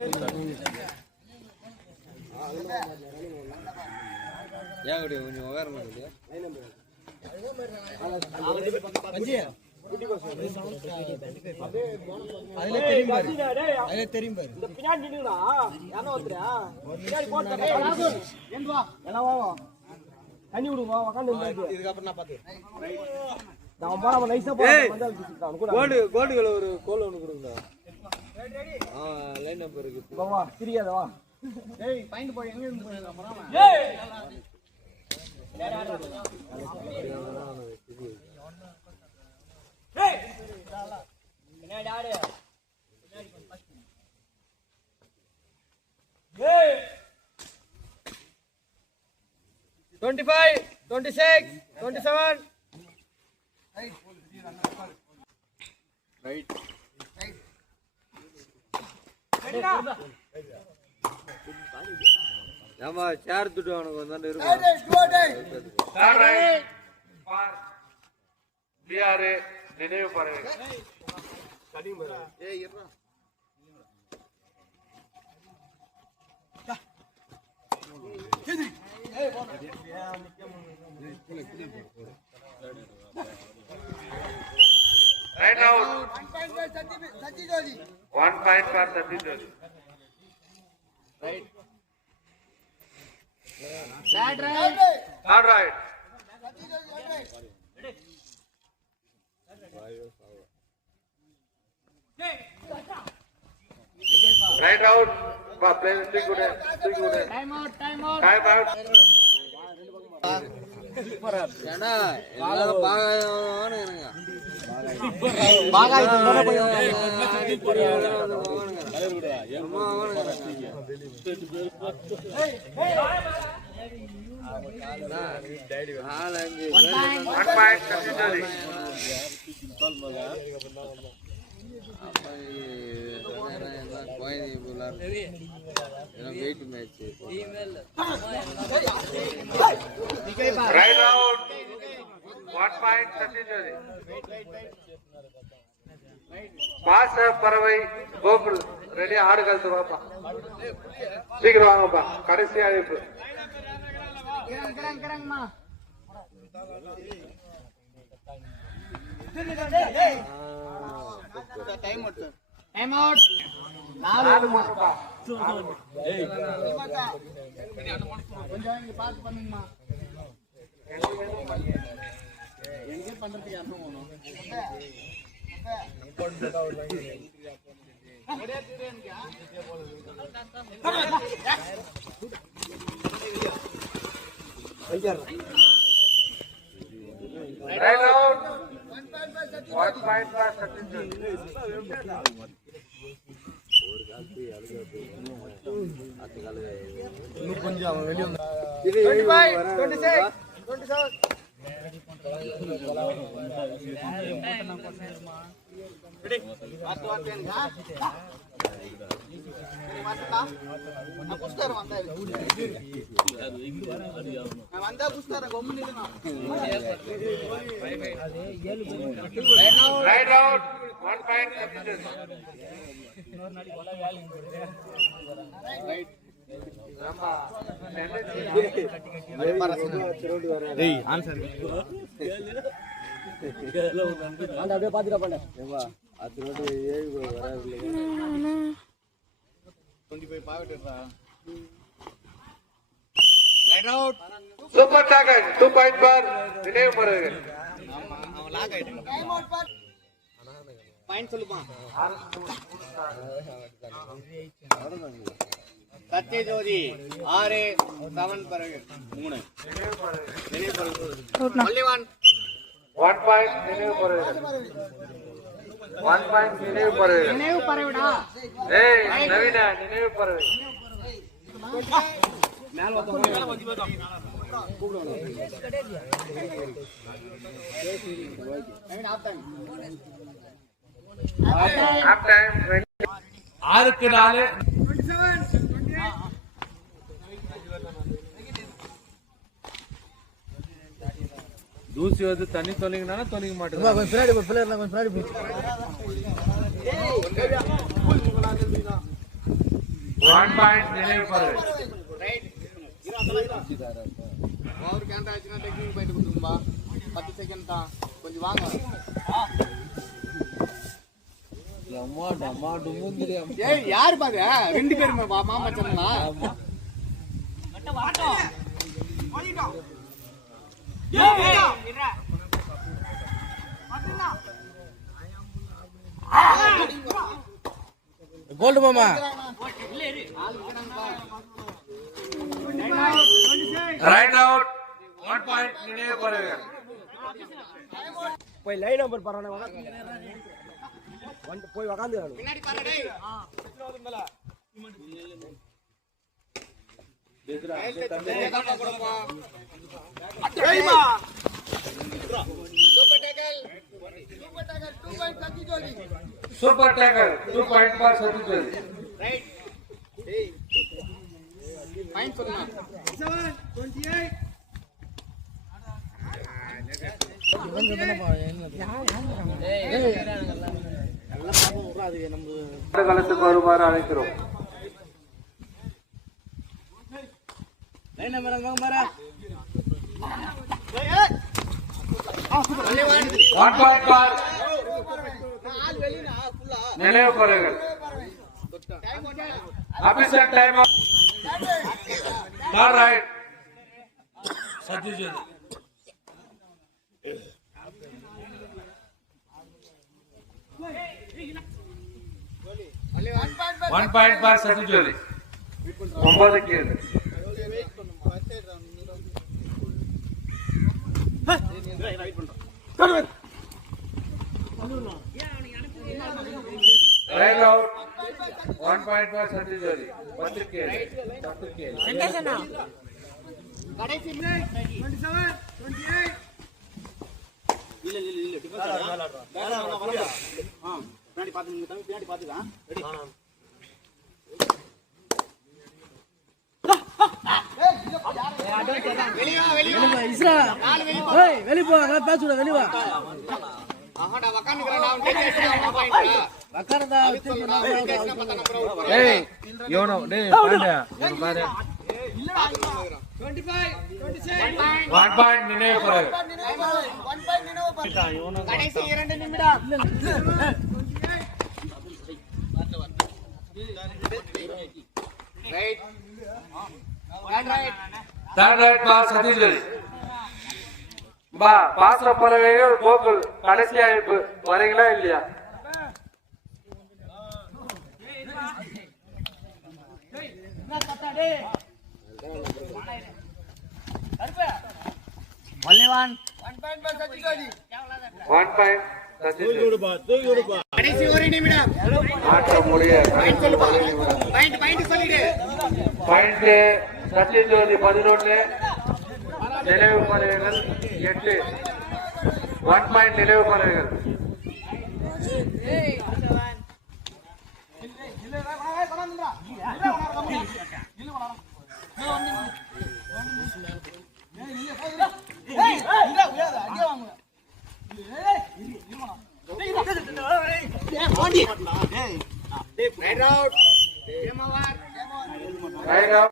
ஏன் கொஞ்சம் உயரமா தண்ணி விடுங்க இதுக்கப்புறம் நான் கோல்டுகள் ஒரு கோல் ஒன்று கொடுங்க. லைன் நம்பர் இருக்கு. தெரியாதவா $25, $26, $27. Right. நம்ம சேர் துட்டு அவனுக்கு வந்து நினைவு பாருங்க. Right out. 1 point for Sati Jodi. Right. Third right. Right out. Play stick good. Time out. ஏன்னா எல்லாரும் wait match. Right out. 1 point Satyajodi. Pass பறவை கோகுல் ரெடி ஆடு கழுத்து வாப்பா. சீக்கிரம் வாங்கப்பா. கடைசி அழைப்பு. கரங்கமா. Time out. 4 போடுப்பா. ஏய் கொஞ்சம் இங்க பாஸ் பண்ணுங்கம்மா. எங்க பண்றதுக்கு அம்மா போணும். Right out. 1 point for Satyajodi. கொஞ்சம் வெளிய வந்து 25 26 27 ரெடி பாத்து வாத்தேங்க மாட்டா நான் புஸ்தர் வந்தாரு நான் வந்தா புஸ்தர் கொம்மு நில்லுங்க. ரைட் அவுட் 1 பாயிண்ட் ரைட் ஆமா டேய் ஆன்சர் அந்த அப்படியே பாத்துக்க பண்ணு ஏவா அது ரோட் 7 வராது 25 பாக்கெட்றா. Right out super tackle 2 point பார் நினைவு பரவே. ஆமா அவன் லாக் ஆயிட்டான். டைம் அவுட் பார் பாயிண்ட் சொல்லுப்பா. சத்யஜோதி 6 7 பரவே 3 நினைவு பரவே. only one 1 point நினைவு பரவே. 1 point நினைவு பரவேடா. ஏய் நவீனா நினைவு பரவே. மேல வந்து கூப்பிடுங்க. நவீனா ஆஃப் டைம் 6க்கு 4 தூசி வந்து தண்ணி தொலைங்கனா தொலைங்க மாட்டேங்குது. கொஞ்சம் பின்னாடி போ பிளேயர்ல கொஞ்சம் பின்னாடி போ. 1 point நினைவு பறவை. ஒரு கேமரா ஆச்சுன்னா டெக்னிக் போயிட்டு கொடுத்துரும்பா 10 செகண்ட் தான் கொஞ்சம் வாங்க ஏய் யார் பாரு ரெண்டு பேருமே மாமா சொன்னா கோல்டு மாமா ரைட் அவுட் 1 point நினைவு பறவை. போய் லைன் நம்பர் பரவானே வந்து போய் உட்காந்து பின்னாடி பாரு டேய் super tackle 2 point for Sathyajothi. Right டேய் ஃபைன் சொல்லுங்க 28 களத்துக்கு வருமாறு அழைக்கிறோம். லைன் நம்பர் அங்க பாரு 1 point for நினைவு பறவைகள். Abhishek time all right. Sathyajothi 1 point for Sathyajothi. 9 கேள்வி. Right out 1 point for Sathyajothi. 10 கேள்வி. 10 கேள்வி. கடைசி 27 28 பின்னாடி பாத்து நீங்க தம்பி பின்னாடி பாத்துக்கா ரெடி வெளிய வெளிய இஸ்ரா ஏய் வெளிய போ நான் பேசுடா வெளிய வா ஆஹாடா வக்கானுக்குறா நான் டேக் பாயிண்ட் வக்கறதா ஏய் யோனோ டேய் பாண்டா இவன் பாரு 25 26 1 point நினைவு பறவை. 1 பாயிண்ட் நினைவு பாரு கடைசி 2 நிமிடம் right Third right for Sathyajothi. பா பாச பறவைகள் கோகுல் கடைசி அழைப்பு வரீங்களா இல்லையா? Only one 1 point by Sathyajothi 1 point Sathyajothi. கடைசி 1 நிமிடம் ஆட்ட முடிய பாயிண்ட் சொல்லுப்பா பாயிண்ட் சொல்லிடு பாயிண்ட் சத்யஜோதி 11 நினைவு பறவைகள் 8. 1 point நினைவு பறவைகள். Right out